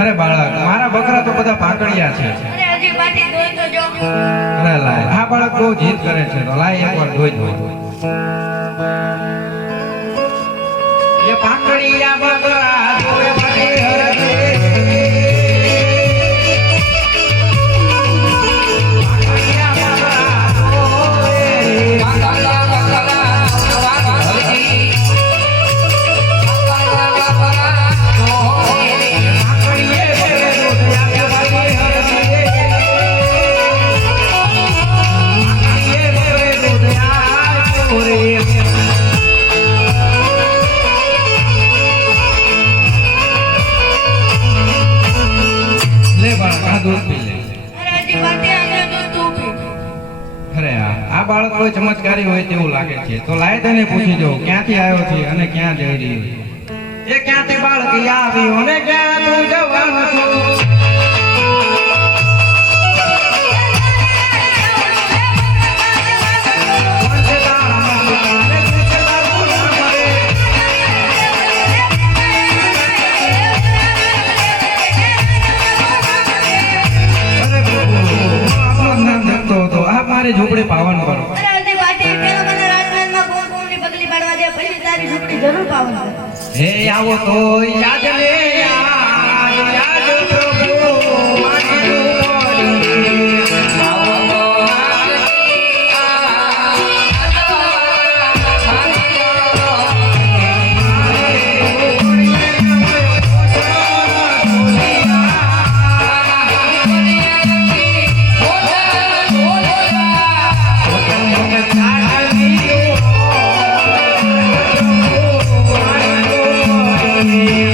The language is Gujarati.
અરે બાળક મારા બકરા તો બધા પાંકડિયા છે. અરે લાય આ બાળક બહુ જીદ કરે છે. તો લાય એકવાર ધોઈ ધોઈ. એ પાંકડિયા બકરા દૂધ પી લે અરે, આ બાળક કોઈ ચમત્કારી હોય તેવું લાગે છે. તો લાય તને પૂછી દઉં, ક્યાંથી આવ્યો છે અને ક્યાં જઈ રહ્યો એ ક્યાંથી બાળક આવ્યો અને ક્યાં તું જવાનો ઝૂંપડી જરૂર પાવન કરો હે આવો તો યાદ Thank you.